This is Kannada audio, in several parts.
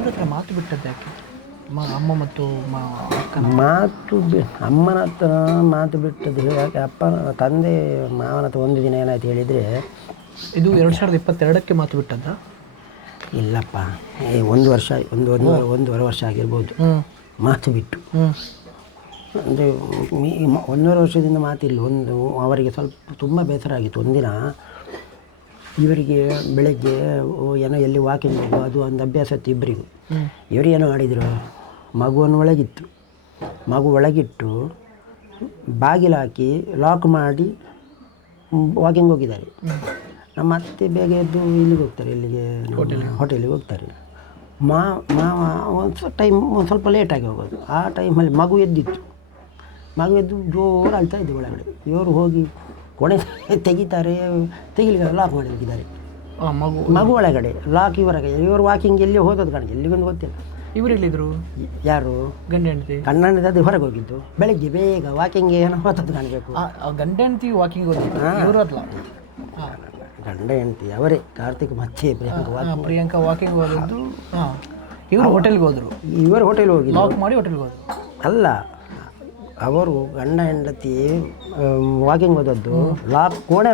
ಇವ್ರ ಹತ್ರ ಮಾತು ಬಿಟ್ಟದ್ದು ಯಾಕೆ? ಅಮ್ಮ ಮತ್ತು ಅಮ್ಮನ ಹತ್ರ ಮಾತು ಬಿಟ್ಟದ್ದು ಯಾಕೆ, ತಂದೆ ಮಾವನ ಹತ್ರ ಒಂದು ದಿನ ಏನಾಯ್ತು ಹೇಳಿದರೆ, ಇದು 2022ಕ್ಕೆ ಮಾತು ಬಿಟ್ಟದ್ದ? ಇಲ್ಲಪ್ಪ, ಒಂದು ವರ್ಷ ಒಂದೂವರೆ ವರ್ಷ ಆಗಿರ್ಬೋದು ಮಾತು ಬಿಟ್ಟು. ಅಂದರೆ 1.5 ವರ್ಷದಿಂದ ಮಾತಿಲ್ಲ. ಅವರಿಗೆ ಸ್ವಲ್ಪ ತುಂಬ ಬೇಸರ ಆಗಿತ್ತು. ಒಂದಿನ ಇವರಿಗೆ ಬೆಳಗ್ಗೆ ಏನೋ ಎಲ್ಲಿ ವಾಕಿಂಗ್ ಹೋಗುವ ಅದು ಒಂದು ಅಭ್ಯಾಸ ಇತ್ತು ಇಬ್ಬರಿಗೂ. ಇವರೇನೋ ಮಾಡಿದರು, ಮಗುವನ್ನು ಒಳಗಿಟ್ಟು ಬಾಗಿಲು ಹಾಕಿ ಲಾಕ್ ಮಾಡಿ ವಾಕಿಂಗ್ ಹೋಗಿದ್ದಾರೆ. ನಮ್ಮ ಅತ್ತೆ ಬೇಗ ಎದ್ದು ಇಲ್ಲಿಗೆ ಹೋಗ್ತಾರೆ, ಇಲ್ಲಿಗೆ ಹೋಟೆಲಿಗೆ ಹೋಗ್ತಾರೆ. ಮಾವ ಒಂದು ಸ್ವಲ್ಪ ಲೇಟಾಗಿ ಹೋಗೋದು. ಆ ಟೈಮಲ್ಲಿ ಮಗು ಎದ್ದು ಜೋರು ಅಳ್ತಾ ಇದ್ದು ಒಳಗಡೆ. ಇವರು ಹೋಗಿ ಕೊನೆ ತೆಗಿತಾರೆ, ತೆಗಿಲಿಕ್ಕೆ ಲಾಕ್ ಮಾಡಿ ಹೋಗಿದ್ದಾರೆ. ಮಗು ಒಳಗಡೆ ಲಾಕ್ ಇವರು ವಾಕಿಂಗ್ ಎಲ್ಲಿ ಹೋದದ್ದು ಕಾಣಿಗೆ, ಎಲ್ಲಿಗೊಂದು ಗೊತ್ತಿಲ್ಲ. ಇವರು ಎಲ್ಲಿದ್ರು? ಯಾರು? ಗಂಡ ಹೆಂಡತಿ ಅದು ಹೊರಗೆ ಹೋಗಿದ್ದು. ಬೆಳಗ್ಗೆ ಬೇಗ ವಾಕಿಂಗ್ ಏನೋ ಹೋದದ್ದು ಕಾಣಬೇಕು. ಗಂಡ ಹೆಂಡತಿ ವಾಕಿಂಗ್ ಹೋದ ಗಂಡ ಹೆಂಡತಿ ಅವರೇ, ಕಾರ್ತಿಕ್ ಮತ್ತೆ ಪ್ರಿಯಾಂಕಾ ವಾಕಿಂಗ್ ಹೋದದ್ದು. ಇವರು ಹೋಟೆಲ್ಗೆ ಹೋದರು. ಇವರು ಹೋಟೆಲ್ಗೆ ಹೋಗಿ ಲಾಕ್ ಮಾಡಿ ಹೋಟೆಲ್ಗೆ ಹೋದರು. ಅಲ್ಲ, ಅವರು ಗಂಡ ಹೆಂಡತಿ ವಾಕಿಂಗ್ ಹೋದದ್ದು. ಕೋಣೆ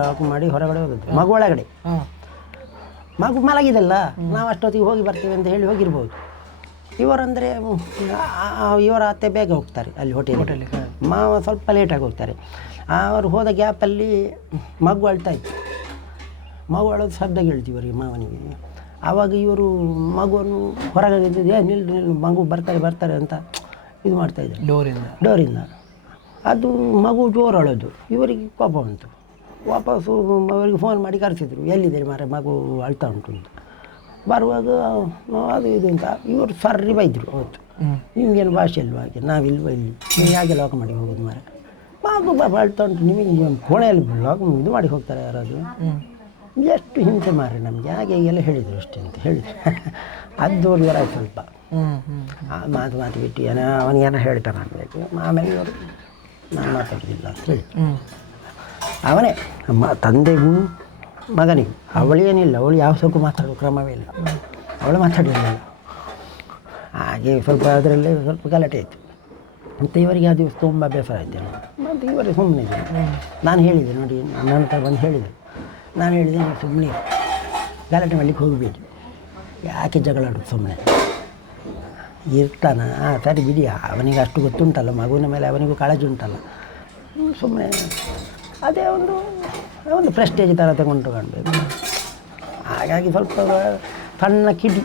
ಲಾಕ್ ಮಾಡಿ ಹೊರಗಡೆ ಹೋದದ್ದು. ಮಗು ಒಳಗಡೆ. ಮಗು ಮಲಗಿದಲ್ಲ, ನಾವು ಅಷ್ಟೊತ್ತಿಗೆ ಹೋಗಿ ಬರ್ತೀವಿ ಅಂತ ಹೇಳಿ ಹೋಗಿರ್ಬೋದು. ಇವರಂದರೆ ಇವರ ಅತ್ತೆ ಬೇಗ ಹೋಗ್ತಾರೆ ಅಲ್ಲಿ ಹೋಟೆಲಿಗೆ, ಮಾವ ಸ್ವಲ್ಪ ಲೇಟಾಗಿ ಹೋಗ್ತಾರೆ. ಅವರು ಹೋದ ಗ್ಯಾಪಲ್ಲಿ ಮಗು ಅಳ್ತಾಯಿತ್ತು. ಮಗು ಅಳೋದು ಶಬ್ದ ಕೇಳ್ತೀವಿ ಇವರಿಗೆ, ಮಾವನಿಗೆ. ಆವಾಗ ಇವರು ಮಗುವನ್ನು ಹೊರಗೆ ನಿಲ್ಲು ಮಗು ಬರ್ತಾರೆ ಅಂತ ಇದು ಮಾಡ್ತಾಯಿದ್ರು ಡೋರಿಂದ. ಅದು ಮಗು ಜೋರು ಅಳೋದು. ಇವರಿಗೆ ಕೋಪ ಬಂತು. ವಾಪಸ್ಸು ಅವರಿಗೆ ಫೋನ್ ಮಾಡಿ ಕರೆಸಿದ್ರು, ಎಲ್ಲಿದ್ದೀರಿ ಮಾರೆ ಮಗು ಅಳ್ತಾ ಉಂಟು ಅಂತ. ಬರುವಾಗ ಅದು ಇದು ಅಂತ ಇವರು ಸರ್ರಿ ಬೈದರು. ಅವತ್ತು ನಿಮಗೇನು ಭಾಷೆ ಇಲ್ವಾ ಹಾಗೆ, ನಾವಿಲ್ವ ಇಲ್ಲಿ, ನೀವು ಯಾಕೆ ಲಾಕ್ ಮಾಡಿ ಹೋಗೋದು ಮಾರೆ, ಮಗು ಅಳ್ತಾ ಉಂಟು, ನಿಮಗೆ ಕೋಣೆಯಲ್ಲಿ ಲಾಕ್ ಇದು ಮಾಡಿ ಹೋಗ್ತಾರೆ ಯಾರಾದರೂ, ಎಷ್ಟು ಹಿಂಸೆ ಮಾರೆ ನಮಗೆ ಹಾಗೆ ಎಲ್ಲ ಹೇಳಿದರು ಅಷ್ಟೇ ಅಂತ ಹೇಳಿದ್ರು. ಅದು ಜ್ವರ ಸ್ವಲ್ಪ ಮಾತು ಬಿಟ್ಟು ಅವನಿಗೇನೋ ಹೇಳ್ತಾನೆ ಅನ್ನಬೇಕು. ಆಮೇಲೆ ಇವರು ನಾನು ಮಾತಾಡೋದಿಲ್ಲ ಅಂತ ಹೇಳಿ ಅವನೇ ತಂದೆಗೂ ಮಗನಿಗೂ. ಅವಳೇನಿಲ್ಲ, ಅವಳು ಯಾವ ಸೊಕ್ಕು ಮಾತಾಡೋ ಕ್ರಮವೇ ಇಲ್ಲ, ಅವಳು ಮಾತಾಡಲಿಲ್ಲ. ಹಾಗೆ ಸ್ವಲ್ಪ ಅದರಲ್ಲೇ ಸ್ವಲ್ಪ ಗಲಾಟೆ ಆಯಿತು. ಮತ್ತು ಇವರಿಗೆ ಆ ದಿವಸ ತುಂಬ ಬೇಸರ ಆಯಿತು. ಮತ್ತು ಇವರಿಗೆ ಸುಮ್ಮನೆ ಇದ್ದೀನಿ. ನಾನು ಹೇಳಿದೆ ನೋಡಿ, ನನ್ನ ಹತ್ರ ಬಂದು ಹೇಳಿದೆ. ನಾನು ಹೇಳಿದೆ, ನೀವು ಸುಮ್ಮನೆ ಗಲಾಟೆ ಮಾಡಲಿಕ್ಕೆ ಹೋಗಬೇಡಿ, ಯಾಕೆ ಜಗಳಾಡೋದು, ಸುಮ್ಮನೆ ಇರ್ತಾನ. ಸರಿ ಬಿಡಿ, ಅವನಿಗೆ ಅಷ್ಟು ಗೊತ್ತುಂಟಲ್ಲ, ಮಗುವಿನ ಮೇಲೆ ಅವನಿಗೂ ಕಾಳಜಿ ಉಂಟಲ್ಲ, ಸುಮ್ಮನೆ ಅದೇ ಒಂದು ಪ್ರೆಸ್ಟೇಜ್ ಥರ ತಗೊಂಡು ಕಾಣಬೇಕು. ಹಾಗಾಗಿ ಸ್ವಲ್ಪ ಸಣ್ಣ ಕಿಡಿ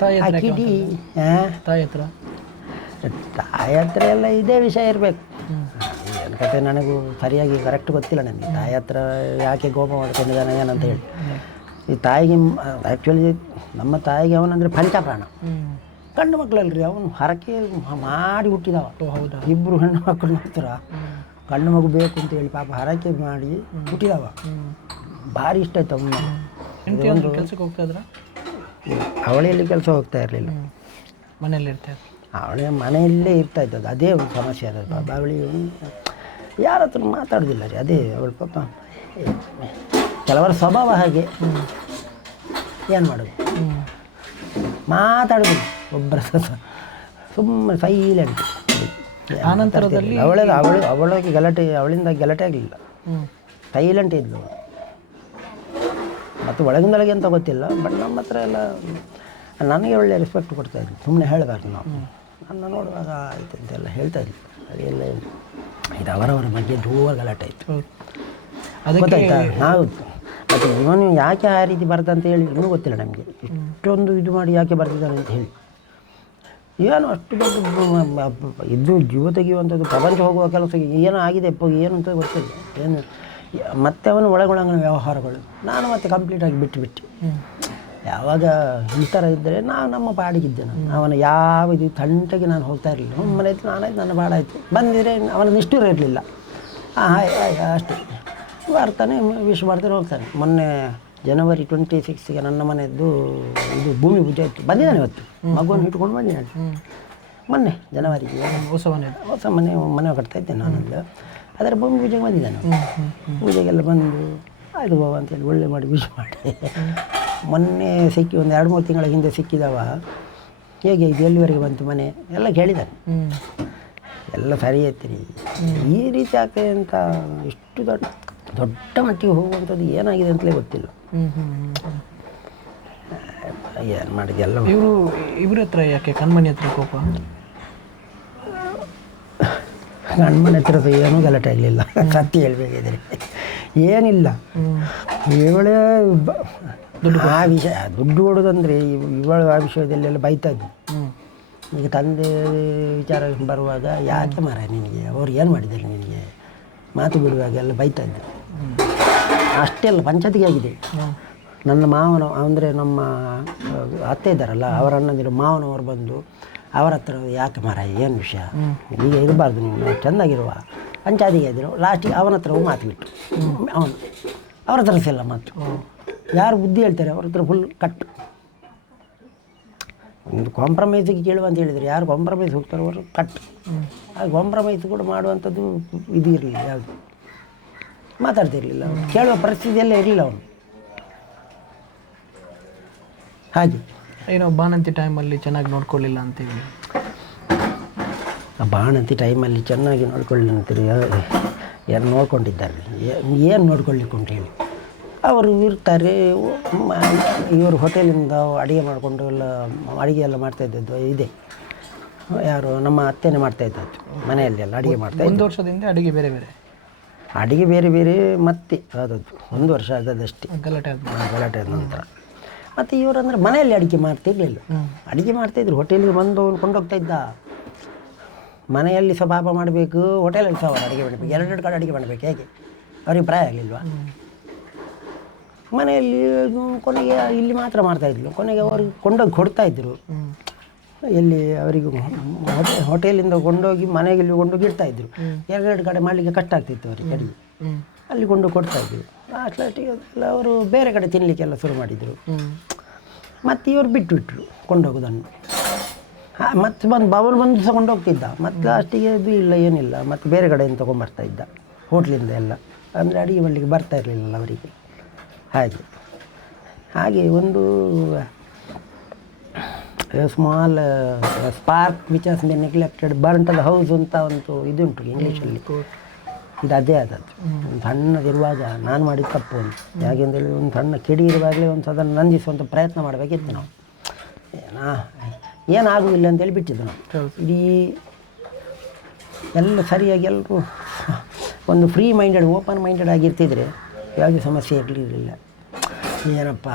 ತಾಯಿ ಹತ್ರ ಎಲ್ಲ ಇದೇ ವಿಷಯ ಇರಬೇಕು. ಏನು ಕತೆ ನನಗೂ ಸರಿಯಾಗಿ ಕರೆಕ್ಟ್ ಗೊತ್ತಿಲ್ಲ. ನನಗೆ ತಾಯಿ ಹತ್ರ ಯಾಕೆ ಕೋಪ ಮಾಡ್ಕೊಂಡಿದ್ದಾನೆ ಏನಂತ ಹೇಳಿ. ಈ ತಾಯಿಗೆ ಆ್ಯಕ್ಚುಲಿ ನಮ್ಮ ತಾಯಿಗೆ ಅವನಂದರೆ ಪಂಚಪ್ರಾಣ. ಗಂಡು ಮಕ್ಕಳಲ್ರಿ, ಅವನು ಹರಕೆ ಮಾಡಿ ಹುಟ್ಟಿದವ. ಹೌದಾ? ಇಬ್ಬರು ಹೆಣ್ಣು ಮಕ್ಕಳು ಮಾತ್ರ ಗಂಡು ಮಗು ಬೇಕು ಅಂತೇಳಿ ಪಾಪ ಹರಕೆ ಮಾಡಿ ಹುಟ್ಟಿದವ. ಭಾರಿ ಇಷ್ಟ ಆಯ್ತು ಅವನು. ಕೆಲಸಕ್ಕೆ ಹೋಗ್ತಾ ಇದ್ರ? ಅವಳೆಯಲ್ಲಿ ಕೆಲಸ ಹೋಗ್ತಾ ಇರಲಿಲ್ಲ, ಮನೆಯಲ್ಲಿ ಇರ್ತಾ. ಅವಳೇ ಮನೆಯಲ್ಲೇ ಇರ್ತಾ ಇದ್ದದ್ದು. ಅದೇ ಒಂದು ಸಮಸ್ಯೆ ಅದ ಪಾಪ. ಅವಳಿ ಯಾರ ಹತ್ರ ಮಾತಾಡೋದಿಲ್ಲ ರೀ. ಅದೇ ಅವಳು ಪಾಪ ಕೆಲವರ ಸ್ವಭಾವ ಹಾಗೆ. ಏನು ಮಾಡೋದು, ಮಾತಾಡೋದು ಒಬ್ಬರ ಸುಮ್ಮನೆ ಸೈಲೆಂಟ್. ಆನಂತರದಲ್ಲಿ ಅವಳಿಗೆ ಗಲಾಟೆ, ಅವಳಿಂದ ಗಲಾಟೆ ಆಗಲಿಲ್ಲ, ಸೈಲೆಂಟ್ ಇದ್ಲು. ಮತ್ತು ಒಳಗಿಂದೊಳಗೆ ಅಂತ ಗೊತ್ತಿಲ್ಲ, ಬಟ್ ನಮ್ಮ ಹತ್ರ ಎಲ್ಲ ನನಗೆ ಒಳ್ಳೆ ರೆಸ್ಪೆಕ್ಟ್ ಕೊಡ್ತಾಯಿದ್ರು. ಸುಮ್ಮನೆ ಹೇಳಬಾರ್ದು ನಾವು. ನನ್ನ ನೋಡುವಾಗ ಆಯ್ತು ಅಂತೆಲ್ಲ ಹೇಳ್ತಾಯಿದ್ವಿ. ಅದೆಲ್ಲ ಇದು ಅವರವರ ಬಗ್ಗೆ ದೂರ ಗಲಾಟೆ ಆಯಿತು, ಗೊತ್ತಾಯ್ತಾ. ನಾವು ಮತ್ತು ಇವನು ಯಾಕೆ ಆ ರೀತಿ ಬರ್ದಂತ ಹೇಳಿ ಇನ್ನೂ ಗೊತ್ತಿಲ್ಲ ನಮಗೆ. ಇಷ್ಟೊಂದು ಇದು ಮಾಡಿ ಯಾಕೆ ಬರ್ತಿದ್ದಾನೆ ಅಂತ ಹೇಳಿ. ಏನು ಅಷ್ಟು ದೊಡ್ಡ ಇದು ಜೀವ ತೆಗೆಯುವಂಥದ್ದು, ಪ್ರಪಂಚ ಹೋಗುವ ಕೆಲಸ ಏನೋ ಆಗಿದೆ ಏನು ಅಂತ ಗೊತ್ತಿಲ್ಲ. ಏನು ಮತ್ತೆ ಅವನು ಒಳಗೊಳಂಗನ ವ್ಯವಹಾರಗಳು ನಾನು ಮತ್ತೆ ಕಂಪ್ಲೀಟಾಗಿ ಬಿಟ್ಟು ಯಾವಾಗ ಈ ಥರ ಇದ್ದರೆ ನಾನು ನಮ್ಮ ಪಾಡಿಗಿದ್ದೆ. ಅವನ ಯಾವ ಇದು ತಂಟೆಗೆ ನಾನು ಹೋಗ್ತಾ ಇರಲಿಲ್ಲ. ಮನೆ ಆಯ್ತು, ನಾನಾಯ್ತು, ನನ್ನ ಪಾಡಾಯಿತು. ಬಂದಿದ್ರೆ ಅವನ ನಿಷ್ಠೂರ ಇರಲಿಲ್ಲ. ಹಾಯ್ ಅಷ್ಟೇ ಬರ್ತಾನೆ, ವಿಶ್ ಮಾಡ್ತಾರೆ, ಹೋಗ್ತಾನೆ. ಮೊನ್ನೆ ಜನವರಿ 26ಗೆ ನನ್ನ ಮನೆಯದ್ದು ಇದು ಭೂಮಿ ಪೂಜೆ ಇತ್ತು, ಬಂದಿದ್ದಾನೆ. ಇವತ್ತು ಮಗುವನ್ನು ಇಟ್ಕೊಂಡು ಬಂದಿದ್ದಾನೆ. ಮೊನ್ನೆ ಜನವರಿಗೆ ಹೊಸ ಮನೆ ಕಟ್ತಾ ಇದ್ದೇನೆ ನಾನಂದು. ಅದರ ಭೂಮಿ ಪೂಜೆಗೆ ಬಂದಿದ್ದಾನೆ. ಪೂಜೆಗೆಲ್ಲ ಬಂದು ಆಯ್ತು ಬಾಬಾ ಅಂತೇಳಿ ಒಳ್ಳೆ ಮಾಡಿ ವಿಶ್ ಮಾಡಿ ಮೊನ್ನೆ ಸಿಕ್ಕಿ ಒಂದು 2-3 ತಿಂಗಳ ಹಿಂದೆ ಸಿಕ್ಕಿದವ ಹೇಗೆ ಇದು ಎಲ್ಲಿವರೆಗೆ ಬಂತು ಮನೆ ಎಲ್ಲ ಕೇಳಿದ್ದಾನೆ. ಎಲ್ಲ ಸರಿ ಐತ್ರಿ, ಈ ರೀತಿ ಆಗ್ತದೆ ಅಂತ ಇಷ್ಟು ದೊಡ್ಡ ಮಟ್ಟಿಗೆ ಹೋಗುವಂಥದ್ದು ಏನಾಗಿದೆ ಅಂತಲೇ ಗೊತ್ತಿಲ್ಲ. ಏನು ಮಾಡಿದೆ ಎಲ್ಲ ಇವ್ರ ಹತ್ರ ಯಾಕೆ ಕಣ್ಮಣಿ ಹತ್ರ ಕೋಪ? ಗಂಡ್ಮನೆ ಹತ್ರದ ಏನೂ ಗಲಾಟೆ ಆಗಲಿಲ್ಲ, ಸತ್ಯ ಹೇಳ್ಬೇಕಿದ್ರೆ ಏನಿಲ್ಲ. ಇವಳೇ ಆ ವಿಷಯ ದುಡ್ಡು ಕೊಡೋದಂದರೆ ಇವಳು ಆ ವಿಷಯದಲ್ಲೆಲ್ಲ ಬೈತಾ ಇದ್ದರು. ಈಗ ತಂದೆ ವಿಚಾರ ಬರುವಾಗ ಯಾಕೆ ಮಾರ ನಿನಗೆ, ಅವ್ರು ಏನು ಮಾಡಿದ್ದಾರೆ ನಿನಗೆ ಮಾತು ಬಿಡುವಾಗ ಎಲ್ಲ ಬೈತಾ ಇದ್ದರು. ಅಷ್ಟೆಲ್ಲ ಪಂಚಾಯತಿಗೆ ಆಗಿದೆ. ನನ್ನ ಮಾವನ ಅಂದರೆ ನಮ್ಮ ಅತ್ತೆ ಇದ್ದಾರಲ್ಲ, ಅವರ ಅಣ್ಣಂದಿರು ಮಾವನವರು ಬಂದು ಅವರ ಹತ್ರ ಯಾಕೆ ಮಾರ ಏನು ವಿಷಯ, ಈಗ ಇರಬಾರ್ದು ನೀನು ಚೆಂದಾಗಿರುವ ಪಂಚಾಯತಿಗೆ ಇದ್ದರು. ಲಾಸ್ಟಿಗೆ ಅವನ ಹತ್ರವೂ ಮಾತು ಬಿಟ್ಟು ಅವನು ಅವ್ರ ಹತ್ರ ಸಲ್ಲ ಮಾತು. ಯಾರು ಬುದ್ಧಿ ಹೇಳ್ತಾರೆ ಅವ್ರ ಹತ್ರ ಫುಲ್ ಕಟ್ಟು. ಒಂದು ಕಾಂಪ್ರಮೈಸಿಗೆ ಕೇಳುವ ಅಂತ ಹೇಳಿದರೆ ಯಾರು ಕಾಂಪ್ರಮೈಸ್ ಹೋಗ್ತಾರೆ ಅವರು ಕಟ್ಟು. ಆ ಕಾಂಪ್ರಮೈಸ್ ಕೂಡ ಮಾಡುವಂಥದ್ದು ಇದು ಇರಲಿಲ್ಲ, ಯಾವುದು ಮಾತಾಡ್ತಿರ್ಲಿಲ್ಲ, ಅವನು ಕೇಳುವ ಪರಿಸ್ಥಿತಿಯಲ್ಲೇ ಇರಲಿಲ್ಲ ಅವನು. ಹಾಗೆ ಏನೋ ಬಾಣಂತಿ ಟೈಮಲ್ಲಿ ಚೆನ್ನಾಗಿ ನೋಡ್ಕೊಳ್ಳಿಲ್ಲ ಅಂತೇಳಿ. ಆ ಬಾಣಂತಿ ಟೈಮಲ್ಲಿ ಚೆನ್ನಾಗಿ ನೋಡ್ಕೊಳ್ಳಿ ಅಂತೀರಿ, ಯಾರು ನೋಡ್ಕೊಂಡಿದ್ದಾರೆ, ಏನು ನೋಡ್ಕೊಳ್ಳಿಕ್ಕೆ ಅಂತ ಹೇಳಿ ಅವರು ಇರ್ತಾರೆ. ಇವರು ಹೋಟೆಲಿಂದ ಅಡುಗೆ ಮಾಡಿಕೊಂಡು ಎಲ್ಲ ಅಡುಗೆ ಎಲ್ಲ ಮಾಡ್ತಾಯಿದ್ದದ್ದು ಇದೆ. ಯಾರು ನಮ್ಮ ಅತ್ತೆನೇ ಮಾಡ್ತಾಯಿದ್ದದ್ದು ಮನೆಯಲ್ಲಿ ಎಲ್ಲ ಅಡುಗೆ ಮಾಡ್ತಾಯಿದ್ದು. 1 ವರ್ಷದಿಂದ ಅಡುಗೆ ಬೇರೆ ಬೇರೆ ಅಡುಗೆ ಬೇರೆ ಬೇರೆ ಮತ್ತೆ ಆದದ್ದು 1 ವರ್ಷ ಆದದ್ದಷ್ಟೇ, ಗಲಾಟೆ ಆದ ನಂತರ. ಮತ್ತು ಇವರಂದ್ರೆ ಮನೆಯಲ್ಲಿ ಅಡುಗೆ ಮಾಡ್ತಿರ್ಲಿಲ್ಲ, ಅಡುಗೆ ಮಾಡ್ತಾಯಿದ್ರು. ಹೋಟೆಲಿಗೆ ಬಂದು ಅವ್ನು ಕೊಂಡೋಗ್ತಾ ಇದ್ದ. ಮನೆಯಲ್ಲಿ ಸಹ ಪಾಪ ಮಾಡಬೇಕು, ಹೋಟೆಲಲ್ಲಿ ಸಹ ಅವರು ಅಡುಗೆ ಮಾಡಬೇಕು, 2 ಕಡೆ ಅಡುಗೆ ಮಾಡಬೇಕು. ಹೇಗೆ ಅವ್ರಿಗೆ ಪ್ರಾಯ ಆಗಲಿಲ್ವಾ? ಮನೆಯಲ್ಲಿ ಕೊನೆಗೆ ಇಲ್ಲಿ ಮಾತ್ರ ಮಾಡ್ತಾಯಿದ್ರು. ಕೊನೆಗೆ ಅವ್ರಿಗೆ ಕೊಂಡೋಗಿ ಕೊಡ್ತಾಯಿದ್ರು. ಎಲ್ಲಿ ಅವರಿಗೆ ಹೋಟೆಲಿಂದ ಕೊಂಡೋಗಿ ಮನೆಗೆ ಕೊಂಡೋಗಿ ಇಡ್ತಾಯಿದ್ರು. 2 ಕಡೆ ಮಾಡಲಿಕ್ಕೆ ಕಷ್ಟ ಆಗ್ತಿತ್ತು ಅವರಿಗೆ ಅಡುಗೆ. ಅಲ್ಲಿ ಕೊಂಡು ಕೊಡ್ತಾಯಿದ್ರು. ಅಷ್ಟೊಟ್ಟಿಗೆ ಎಲ್ಲ ಅವರು ಬೇರೆ ಕಡೆ ತಿನ್ನಲಿಕ್ಕೆಲ್ಲ ಶುರು ಮಾಡಿದರು. ಮತ್ತು ಇವರು ಬಿಟ್ಟುಬಿಟ್ರು ಕೊಂಡೋಗೋದನ್ನು. ಮತ್ತು ಅವ್ರು ಬಂದು ಸಹ ಕೊಂಡೋಗ್ತಿದ್ದ. ಮತ್ತು ಲಾಸ್ಟಿಗೆ ಇದು ಇಲ್ಲ ಏನಿಲ್ಲ, ಮತ್ತು ಬೇರೆ ಕಡೆಯಿಂದ ತೊಗೊಂಬರ್ತಾಯಿದ್ದ ಹೋಟ್ಲಿಂದ ಎಲ್ಲ. ಅಂದರೆ ಅಡುಗೆ ಮಾಡಲಿಕ್ಕೆ ಬರ್ತಾ ಇರಲಿಲ್ಲ ಅವರಿಗೆ. ಹಾಗೆ ಒಂದು small spark which has been neglected burnt the house ಅಂತ ಒಂದು ಇದುಂಟು ಇಂಗ್ಲೀಷಲ್ಲಿ. ಇದು ಅದೇ ಆದದ್ದು. ಒಂದು ಸಣ್ಣದಿರುವಾಗ ನಾನು ಮಾಡಿದ ತಪ್ಪು ಅಂತ. ಯಾಕೆಂದೇಳಿ ಒಂದು ಸಣ್ಣ ಕಿಡಿ ಇರುವಾಗಲೇ ಒಂದು ಅದನ್ನು ನಂದಿಸುವಂಥ ಪ್ರಯತ್ನ ಮಾಡಬೇಕಿತ್ತು ನಾವು. ಏನಾಗುವುದಿಲ್ಲ ಅಂತೇಳಿ ಬಿಟ್ಟಿದ್ದು ನಾವು. ಇಡೀ ಎಲ್ಲ ಸರಿಯಾಗಿ ಎಲ್ಲರೂ ಒಂದು ಫ್ರೀ ಮೈಂಡೆಡ್ ಓಪನ್ ಮೈಂಡೆಡ್ ಆಗಿರ್ತಿದ್ರೆ ಯಾವುದೇ ಸಮಸ್ಯೆ ಇರಲಿಲ್ಲ. ಏನಪ್ಪ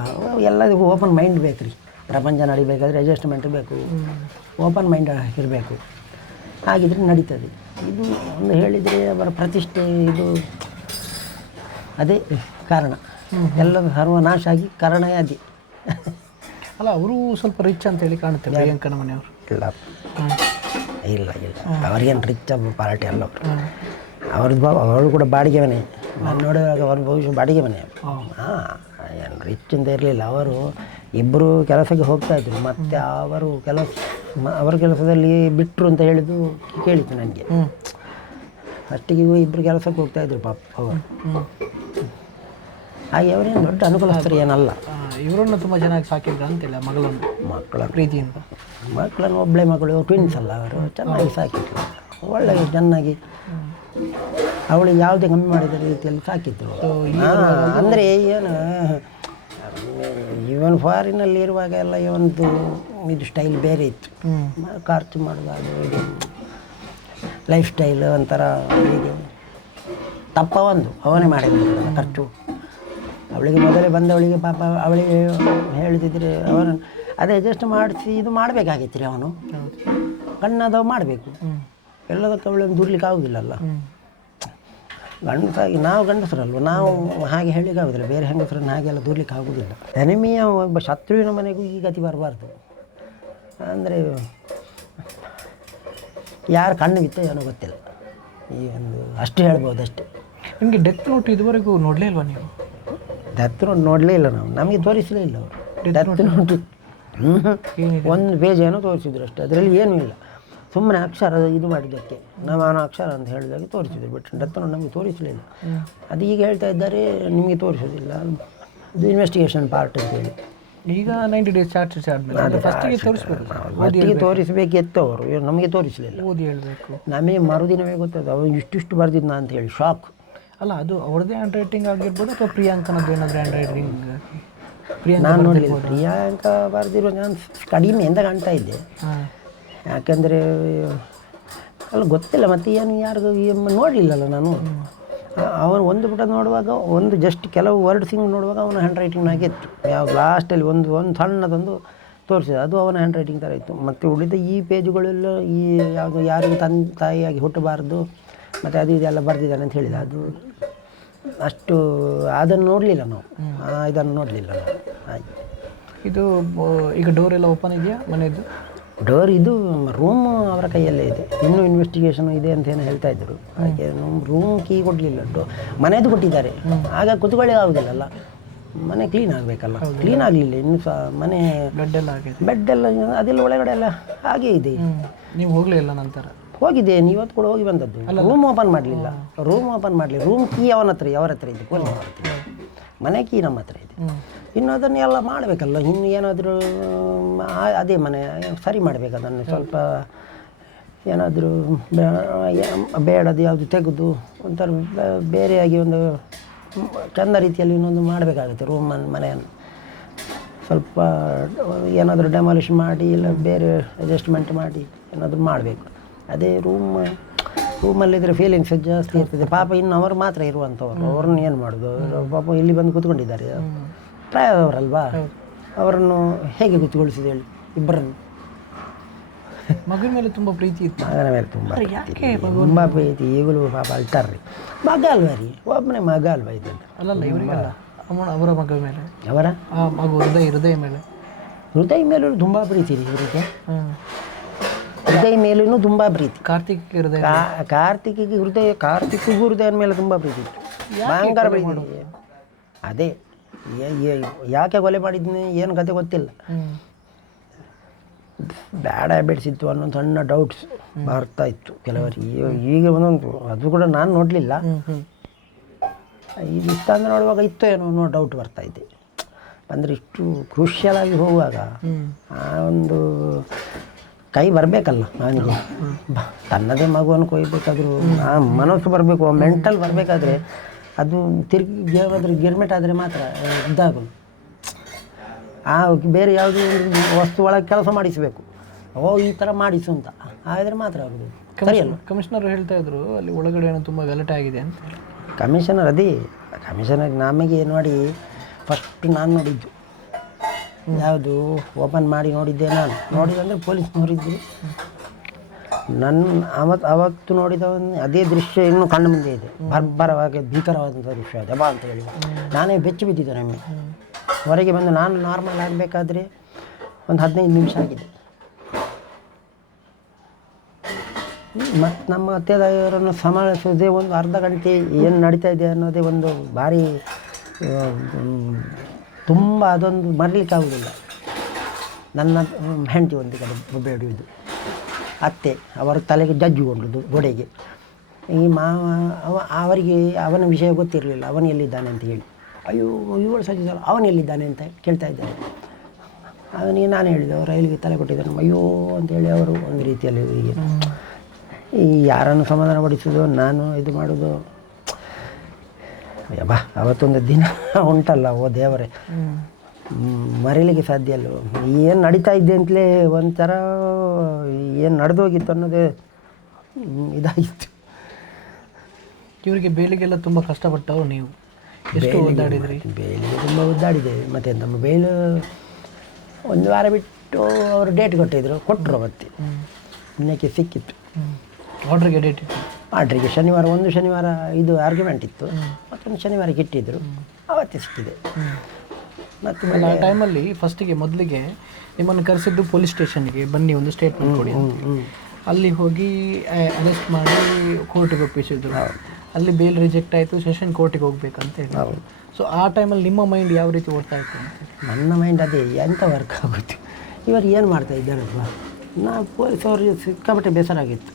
ಎಲ್ಲದಕ್ಕೂ ಓಪನ್ ಮೈಂಡ್ ಬೇಕು ರೀ. ಪ್ರಪಂಚ ನಡಿಬೇಕಾದ್ರೆ ಅಡ್ಜಸ್ಟ್ಮೆಂಟ್ ಬೇಕು, ಓಪನ್ ಮೈಂಡ್ ಇರಬೇಕು. ಹಾಗಿದ್ರೆ ನಡೀತದೆ. ಇದು ಒಂದು ಹೇಳಿದರೆ ಅವರ ಪ್ರತಿಷ್ಠೆ ಇದು ಅದೇ ಕಾರಣ. ಎಲ್ಲದ ಸರ್ವನಾಶ ಆಗಿ ಕಾರಣವೇ ಅದೇ. ಅಲ್ಲ, ಅವರು ಸ್ವಲ್ಪ ರಿಚ್ ಅಂತೇಳಿ ಕಾಣುತ್ತೆ ಪ್ರಿಯಾಂಕನ ಮನೆಯವರು. ಇಲ್ಲ ಅವ್ರಿಗೇನು ರಿಚ್ ಪಾರ್ಟಿ ಅಲ್ಲ ಅವರು. ಅವ್ರದ್ದು ಅವರು ಕೂಡ ಬಾಡಿಗೆ ಮನೆ. ನಾನು ನೋಡುವಾಗ ಅವ್ರ ಬಹುಶಃ ಬಾಡಿಗೆ ಮನೆ. ಏನು ರಿಚ್ ಅಂತ ಇರಲಿಲ್ಲ. ಅವರು ಇಬ್ಬರು ಕೆಲಸಕ್ಕೆ ಹೋಗ್ತಾಯಿದ್ರು. ಮತ್ತು ಅವರ ಕೆಲಸದಲ್ಲಿ ಬಿಟ್ಟರು ಅಂತ ಹೇಳಿದ್ದು ಕೇಳಿತು ನನಗೆ. ಅಷ್ಟಿಗೆ ಇಬ್ಬರು ಕೆಲಸಕ್ಕೆ ಹೋಗ್ತಾಯಿದ್ರು ಪಾಪ ಅವರು. ಹಾಗೆ ಅವರೇನು ದೊಡ್ಡ ಅನುಕೂಲಸ್ಥರು ಏನಲ್ಲ. ಇವರನ್ನು ತುಂಬ ಚೆನ್ನಾಗಿ ಸಾಕಿದ್ರು ಅಂತಿಲ್ಲ ಮಕ್ಕಳ ಪ್ರೀತಿಯಿಂದ. ಮಕ್ಕಳನ್ನು ಒಬ್ಬಳೆ ಮಗಳು ಟ್ವಿನ್ಸ್ ಅಲ್ಲ, ಅವರು ಚೆನ್ನಾಗಿ ಸಾಕಿದ್ರು. ಒಳ್ಳೆ ಚೆನ್ನಾಗಿ ಅವಳಿಗೆ ಯಾವುದೇ ಕಮ್ಮಿ ಮಾಡಿದ ರೀತಿಯಲ್ಲಿ ಸಾಕಿದ್ರು. ಅಂದರೆ ಏನು ಇವನ್ ಫಾರಿನಲ್ಲಿ ಇರುವಾಗ ಎಲ್ಲ ಇವನದು ಇದು ಸ್ಟೈಲ್ ಬೇರೆ ಇತ್ತು. ಖರ್ಚು ಮಾಡೋದು ಇದು ಲೈಫ್ ಸ್ಟೈಲ್ ಒಂಥರ ಹೀಗೆ ತಪ್ಪ ಒಂದು ಅವನೇ ಮಾಡಿದ ಖರ್ಚು. ಅವಳಿಗೆ ಮೊದಲೇ ಬಂದವಳಿಗೆ ಪಾಪ ಅವಳಿಗೆ ಹೇಳ್ತಿದ್ರೆ ಅವನು ಅದೇ ಅಡ್ಜಸ್ಟ್ ಮಾಡಿಸಿ ಇದು ಮಾಡಬೇಕಾಗಿತ್ತು ರೀ. ಅವನು ಕಣ್ಣದವು ಮಾಡಬೇಕು. ಎಲ್ಲದಕ್ಕೆ ಅವಳನ್ನು ದುರ್ಲಿಕ್ಕೆ ಆಗೋದಿಲ್ಲಲ್ಲ. ಗಂಡಸಾಗಿ ನಾವು ಗಂಡಸರಲ್ವ, ನಾವು ಹಾಗೆ ಹೇಳಲಿಕ್ಕೆ ಆಗೋದಿಲ್ಲ. ಬೇರೆ ಹೆಂಗಸರನ್ನು ಹಾಗೆಲ್ಲ ದೂರ್ಲಿಕ್ಕೆ ಆಗೋದಿಲ್ಲ. ಎನಿಮಿಯ ಒಬ್ಬ ಶತ್ರುವಿನ ಮನೆಗೂ ಈ ಗತಿ ಬರಬಾರ್ದು. ಅಂದರೆ ಯಾರು ಕಣ್ಣು ಬಿತ್ತೋ ಏನೋ ಗೊತ್ತಿಲ್ಲ. ಈ ಒಂದು ಅಷ್ಟು ಹೇಳ್ಬೋದು ಅಷ್ಟೇ. ನಿಮಗೆ ಡೆತ್ ನೋಟ್ ಇದುವರೆಗೂ ನೋಡಲೇ ಇಲ್ವಾ ನೀವು? ಡೆತ್ ನೋಟ್ ನೋಡಲೇ ಇಲ್ಲ ನಾವು. ನಮಗೆ ತೋರಿಸಲೇ ಇಲ್ಲ ಅವರು ಡೆತ್ ನೋಟ್. 1 ಪೇಜ್ ಏನೋ ತೋರಿಸಿದ್ರು ಅಷ್ಟೇ. ಅದರಲ್ಲಿ ಏನೂ ಇಲ್ಲ. ಸುಮ್ಮನೆ ಅಕ್ಷರ ಇದು ಮಾಡಿದ್ದಕ್ಕೆ ನಾವು ಅಕ್ಷರ ಅಂತ ಹೇಳಿದಾಗ ತೋರಿಸಿದ್ರು. ಬಟ್ ಡೆತ್ ನೋಟ್ ನಮಗೆ ತೋರಿಸಲಿಲ್ಲ. ಅದು ಈಗ ಹೇಳ್ತಾ ಇದ್ದಾರೆ ನಿಮಗೆ ತೋರಿಸೋದಿಲ್ಲ, ಇದು ಇನ್ವೆಸ್ಟಿಗೇಷನ್ ಪಾರ್ಟ್ ಅಂತೇಳಿ. ಈಗ 90 ಡೇಸ್ ಚಾರ್ಜ್ ಶೀಟ್ ಆದಮೇಲೆ ಫಸ್ಟಿಗೆ ತೋರಿಸ್ಬೇಕು, ಒಟ್ಟಿಗೆ ತೋರಿಸಬೇಕಿತ್ತು ಅವರು, ನಮಗೆ ತೋರಿಸಲಿಲ್ಲ. ಓದಿ ಹೇಳಬೇಕು. ನಮಗೆ ಮರುದಿನವೇ ಗೊತ್ತದು ಅವನು ಇಷ್ಟಿಷ್ಟು ಬರ್ದಿದ್ನ ಅಂತ ಹೇಳಿ ಶಾಕ್. ಅಲ್ಲ, ಅದು ಅವ್ರದ್ದೇ ಹ್ಯಾಂಡ್ ರೈಟಿಂಗ್ ಆಗಿರ್ಬೋದು ಅಥವಾ ಪ್ರಿಯಾಂಕನದ್ದು ಏನಾದರೂ ಹ್ಯಾಂಡ್ ರೈಟಿಂಗ್? ನಾನು ನೋಡಲಿಲ್ಲ ಪ್ರಿಯಾಂಕ ಬರೆದಿರೋ ಚಾನ್ಸ್ ಕಡಿಮೆ ಅಂತ ಕಾಣ್ತಾ ಇದ್ದೆ. ಯಾಕೆಂದರೆ ಅಲ್ಲ ಗೊತ್ತಿಲ್ಲ, ಮತ್ತು ಏನು ಯಾರಿಗೂ ನೋಡಲಿಲ್ಲಲ್ಲ ನಾನು. ಅವನು ಒಂದು ಪುಟ ನೋಡುವಾಗ ಒಂದು ಜಸ್ಟ್ ಕೆಲವು ವರ್ಡ್ಸಿಂಗ್ ನೋಡುವಾಗ ಅವನ ಹ್ಯಾಂಡ್ ರೈಟಿಂಗ್ನಾಗೆ ಇತ್ತು. ಯಾವ ಲಾಸ್ಟಲ್ಲಿ ಒಂದು ಸಣ್ಣದೊಂದು ತೋರಿಸಿದೆ, ಅದು ಅವನ ಹ್ಯಾಂಡ್ ರೈಟಿಂಗ್ ಥರ ಇತ್ತು. ಮತ್ತು ಉಳಿದ ಈ ಪೇಜುಗಳೆಲ್ಲ ಈ ಯಾವುದು ಯಾರಿಗೂ ತಾಯಿಯಾಗಿ ಹುಟ್ಟಬಾರ್ದು ಮತ್ತು ಅದು ಇದೆಲ್ಲ ಬರೆದಿದ್ದಾನೆ ಅಂತ ಹೇಳಿದ. ಅದು ಅಷ್ಟು ಅದನ್ನು ನೋಡಲಿಲ್ಲ ನಾವು, ಇದನ್ನು ನೋಡಲಿಲ್ಲ ನಾವು. ಹಾಗೆ ಇದು ಈಗ ಡೋರ್ ಎಲ್ಲ ಓಪನ್ ಇದೆಯಾ ಮನೆಯದ್ದು? ಡೋರ್ ಇದು ರೂಮ್ ಅವರ ಕೈಯಲ್ಲೇ ಇದೆ, ಇನ್ನೂ ಇನ್ವೆಸ್ಟಿಗೇಷನ್ ಇದೆ ಅಂತ ಏನೋ ಹೇಳ್ತಾ ಇದ್ದರು. ಹಾಗೆ ರೂಮ್ ಕೀ ಕೊಡಲಿಲ್ಲ, ಮನೆಯದು ಕೊಟ್ಟಿದ್ದಾರೆ. ಆಗ ಕುತ್ಕೊಳ್ಳಿ ಆಗೋದಿಲ್ಲಲ್ಲ, ಮನೆ ಕ್ಲೀನ್ ಆಗಬೇಕಲ್ಲ, ಕ್ಲೀನ್ ಆಗಲಿಲ್ಲ ಇನ್ನೂ ಸಹ. ಮನೆ ಬೆಡ್ಡೆಲ್ಲ ಅದೆಲ್ಲ ಒಳಗಡೆ ಎಲ್ಲ ಹಾಗೇ ಇದೆ. ನೀವು ಹೋಗಲಿಲ್ಲ? ನಂತರ ಹೋಗಿದ್ದೆ, ಇವತ್ತು ಕೂಡ ಹೋಗಿ ಬಂದದ್ದು. ರೂಮ್ ಓಪನ್ ಮಾಡಲಿಲ್ಲ, ರೂಮ್ ಕೀ ಅವರ ಹತ್ರ ಇದೆ, ಪೊಲೀಸ್ ಅವರ ಹತ್ರ. ಮನೆ ಕೀ ನಮ್ಮ ಹತ್ರ ಇದೆ. ಇನ್ನು ಅದನ್ನು ಎಲ್ಲ ಮಾಡಬೇಕಲ್ಲ, ಇನ್ನು ಏನಾದರೂ ಅದೇ ಮನೆ ಸರಿ ಮಾಡಬೇಕು. ಅದನ್ನು ಸ್ವಲ್ಪ ಏನಾದರೂ ಬೇಡದು ಯಾವುದು ತೆಗೆದು ಒಂಥರ ಬೇರೆಯಾಗಿ ಒಂದು ಚೆಂದ ರೀತಿಯಲ್ಲಿ ಇನ್ನೊಂದು ಮಾಡಬೇಕಾಗುತ್ತೆ ಮನೆಯನ್ನು. ಸ್ವಲ್ಪ ಏನಾದರೂ ಡೆಮಾಲಿಷ್ ಮಾಡಿ ಇಲ್ಲ ಬೇರೆ ಅಡ್ಜಸ್ಟ್ಮೆಂಟ್ ಮಾಡಿ ಏನಾದರೂ ಮಾಡಬೇಕು. ಅದೇ ರೂಮಲ್ಲಿದ್ದರೆ ಫೀಲಿಂಗ್ಸ್ ಜಾಸ್ತಿ ಇರ್ತದೆ. ಪಾಪ ಇನ್ನು ಅವರು ಮಾತ್ರ ಇರುವಂಥವ್ರು, ಅವ್ರನ್ನ ಏನು ಮಾಡೋದು? ಪಾಪ ಇಲ್ಲಿ ಬಂದು ಕೂತ್ಕೊಂಡಿದ್ದಾರೆ, ಪ್ರಾಯದವರಲ್ವಾ, ಅವರನ್ನು ಹೇಗೆ ಕೂತ್ಕೊಳಿಸಿದೆ ಹೇಳಿ? ಇಬ್ಬರನ್ನು. ಮಗನ ಮೇಲೆ ತುಂಬ ಪ್ರೀತಿ ಇತ್ತು. ಮಗನ ಮೇಲೆ ತುಂಬ ಪ್ರೀತಿ. ಈಗಲೂ ಪಾಪ ಅಳ್ತಾರ್ರಿ. ಮಗ ಅಲ್ವಾ ರೀ, ಒಬ್ಬನೇ ಮಗ ಅಲ್ವಾ ಇದು? ಅಲ್ಲಲ್ಲ, ಇವರಿಗೆಲ್ಲ ಅವರ ಮಗ ಮೇಲೆ, ಅವರ ಮಗು ಹೃದಯ ಮೇಲೆ ಮೇಲೂ ತುಂಬ ಪ್ರೀತಿ ರೀ ಇವರಿಗೆ. ಹೃದಯ ಮೇಲೂ ತುಂಬ ಪ್ರೀತಿ. ಕಾರ್ತಿಕ್ಕಿಗೂ ಹೃದಯದ ಮೇಲೆ ತುಂಬ ಪ್ರೀತಿ ಇತ್ತು, ಭಯಂಕರ ಪ್ರೀತಿ. ಅದೇ ಯಾಕೆ ಕೊಲೆ ಮಾಡಿದ್ನಿ ಏನು ಕತೆ ಗೊತ್ತಿಲ್ಲ. ಬ್ಯಾಡ್ ಹ್ಯಾಬಿಟ್ಸ್ ಇತ್ತು ಅನ್ನೋ ಸಣ್ಣ ಡೌಟ್ಸ್ ಬರ್ತಾ ಇತ್ತು ಕೆಲವರಿಗೆ. ಈಗ ಒಂದೊಂದು ಅದು ಕೂಡ ನಾನು ನೋಡಲಿಲ್ಲ, ಇದು ಇಷ್ಟ ಅಂದರೆ ನೋಡುವಾಗ ಇತ್ತು ಏನೋ ಅನ್ನೋ ಡೌಟ್ ಬರ್ತಾ ಇದೆ. ಅಂದರೆ ಇಷ್ಟು ಕ್ರೂಷಿಯಲ್ ಆಗಿ ಹೋಗುವಾಗ ಆ ಒಂದು ಕೈ ಬರಬೇಕಲ್ಲ ಅವನಿಗೆ. ತನ್ನದೇ ಮಗುವನ್ನು ಕೊಯ್ಬೇಕಾದ್ರೂ ಆ ಮನಸ್ಸು ಬರಬೇಕು, ಮೆಂಟಲ್ ಬರಬೇಕಾದ್ರೆ ಅದು ತಿರುಗಿ ಏನಾದರೂ ಗಿರ್ಮೆಟ್ ಆದರೆ ಮಾತ್ರ ಇದಾಗೋದು. ಆ ಬೇರೆ ಯಾವುದೋ ಒಂದು ವಸ್ತು ಒಳಗೆ ಕೆಲಸ ಮಾಡಿಸಬೇಕು, ಈ ಥರ ಮಾಡಿಸು ಅಂತ ಆದರೆ ಮಾತ್ರ ಆಗೋದು. ಸರಿಯಲ್ಲ? ಕಮಿಷನರ್ ಹೇಳ್ತಾ ಇದ್ರು ಅಲ್ಲಿ ಒಳಗಡೆ ಏನೋ ತುಂಬ ಗಲಾಟೆ ಆಗಿದೆ ಅಂತ. ಕಮಿಷನರ್ ನಮಗೆ ನೋಡಿ ಫಸ್ಟ್ ನಾನು ನೋಡಿದ್ದು ಯಾವುದು ಓಪನ್ ಮಾಡಿ ನೋಡಿದ್ದೆ. ನಾನು ನೋಡಿದಂದರೆ ಪೊಲೀಸ್ನವರಿದ್ದರು. ಅವತ್ತು ನೋಡಿದ ಅದೇ ದೃಶ್ಯ ಇನ್ನೂ ಕಣ್ಣು ಮುಂದೆ ಇದೆ. ಬರ್ಬರವಾಗಿ ಭೀಕರವಾದಂಥ ದೃಶ್ಯ ದಬ ಅಂತ ಹೇಳಿ ನಾನೇ ಬೆಚ್ಚಿ ಬಿದ್ದಿದ್ದೆ. ನಮಗೆ ಹೊರಗೆ ಬಂದು ನಾನು ನಾರ್ಮಲ್ ಆಗಬೇಕಾದ್ರೆ ಒಂದು 15 ನಿಮಿಷ ಆಗಿದೆ. ಮತ್ತು ನಮ್ಮ ಅತ್ತೆದಾಯವರನ್ನು ಸಮಾಳಿಸೋದೇ ಒಂದು ಅರ್ಧ ಗಂಟೆ ಏನು ನಡೀತಾ ಇದೆ ಅನ್ನೋದೇ ಒಂದು ಭಾರಿ ತುಂಬ ಅದೊಂದು ಮರಲಿಕ್ಕಾಗೋದಿಲ್ಲ. ನನ್ನ ಹೆಂಡತಿ ಒಂದು ಕಡೆ ಬೊಬ್ಬೆ ಹೊಡೆಯುವುದು, ಅತ್ತೆ ಅವರ ತಲೆಗೆ ಜಜ್ಜುಗೊಂಡದ್ದು ಗೋಡೆಗೆ. ಈ ಅವರಿಗೆ ಅವನ ವಿಷಯ ಗೊತ್ತಿರಲಿಲ್ಲ, ಅವನು ಎಲ್ಲಿದ್ದಾನೆ ಅಂತ ಹೇಳಿ. ಅಯ್ಯೋ 7 ಸಲ ಅವನು ಎಲ್ಲಿದ್ದಾನೆ ಅಂತ ಕೇಳ್ತಾ ಇದ್ದಾರೆ. ಅವನಿಗೆ ನಾನು ಹೇಳಿದೆ, ಅವರು ರೈಲಿಗೆ ತಲೆ ಕೊಟ್ಟಿದ್ದಾನೆ ಅಯ್ಯೋ ಅಂತೇಳಿ. ಅವರು ಒಂದು ರೀತಿಯಲ್ಲಿ ಹೀಗೆ ಈ ಯಾರನ್ನು ಸಮಾಧಾನ ಪಡಿಸೋದು, ನಾನು ಇದು ಮಾಡೋದು. ಬಾ ಅವತ್ತೊಂದು ದಿನ ಉಂಟಲ್ಲ, ಓ ದೇವರೇ, ಮರೀಲಿಕ್ಕೆ ಸಾಧ್ಯ ಅಲ್ಲ. ಏನು ನಡೀತಾ ಇದ್ದೆ ಅಂತಲೇ ಒಂಥರ ಏನು ನಡೆದೋಗಿತ್ತು ಅನ್ನೋದೇ ಇದಾಗಿತ್ತು. ಇವರಿಗೆ ಬೇಲಿಗೆಲ್ಲ ತುಂಬ ಕಷ್ಟಪಟ್ಟವು ನೀವು? ಎಷ್ಟು ಒದ್ದಾಡಿದ್ರಿ? ಬೇಲಿಗೆ ತುಂಬ ಒದ್ದಾಡಿದ್ದೇವೆ. ಮತ್ತು ನಮ್ಮ ಬೇಲು 1 ವಾರ ಬಿಟ್ಟು ಅವರು ಡೇಟ್ ಕೊಟ್ಟಿದ್ರು, ಕೊಟ್ಟರು. ಅವತ್ತೆ ಇನ್ನಕ್ಕೆ ಸಿಕ್ಕಿತ್ತು. ಆರ್ಡ್ರಿಗೆ ಡೇಟ್ ಇತ್ತು? ಆರ್ಡ್ರಿಗೆ ಶನಿವಾರ, ಒಂದು ಶನಿವಾರ ಇದು ಆರ್ಗ್ಯುಮೆಂಟ್ ಇತ್ತು, ಮತ್ತೊಂದು ಶನಿವಾರಕ್ಕೆ ಇಟ್ಟಿದ್ದರು, ಅವತ್ತೇ ಸಿಕ್ಕಿದೆ. ಮತ್ತು ಆ ಟೈಮಲ್ಲಿ ಮೊದಲಿಗೆ ನಿಮ್ಮನ್ನು ಕರೆಸಿದ್ದು ಪೊಲೀಸ್ ಸ್ಟೇಷನ್ಗೆ ಬನ್ನಿ ಒಂದು ಸ್ಟೇಟ್ಮೆಂಟ್ ಕೊಡಿ. ಅಲ್ಲಿ ಹೋಗಿ ಅರೆಸ್ಟ್ ಮಾಡಿ ಕೋರ್ಟಿಗೆ ಒಪ್ಪಿಸಿದ್ರು. ಅಲ್ಲಿ ಬೇಲ್ ರಿಜೆಕ್ಟ್ ಆಯಿತು, ಸೆಷನ್ ಕೋರ್ಟಿಗೆ ಹೋಗ್ಬೇಕಂತ ಹೇಳಿ. ಸೊ ಆ ಟೈಮಲ್ಲಿ ನಿಮ್ಮ ಮೈಂಡ್ ಯಾವ ರೀತಿ ಓಡ್ತಾ ಇತ್ತು? ನನ್ನ ಮೈಂಡ್ ಅದೇ ಎಂಥ ವರ್ಕ್ ಆಗುತ್ತೆ, ಇವರು ಏನು ಮಾಡ್ತಾ ಇದ್ದಾರಲ್ವ. ನಾವು ಪೊಲೀಸ್ ಅವ್ರಿಗೆ ಸಿಕ್ಕಾಪಟ್ಟೆ ಬೇಸರ ಆಗಿತ್ತು.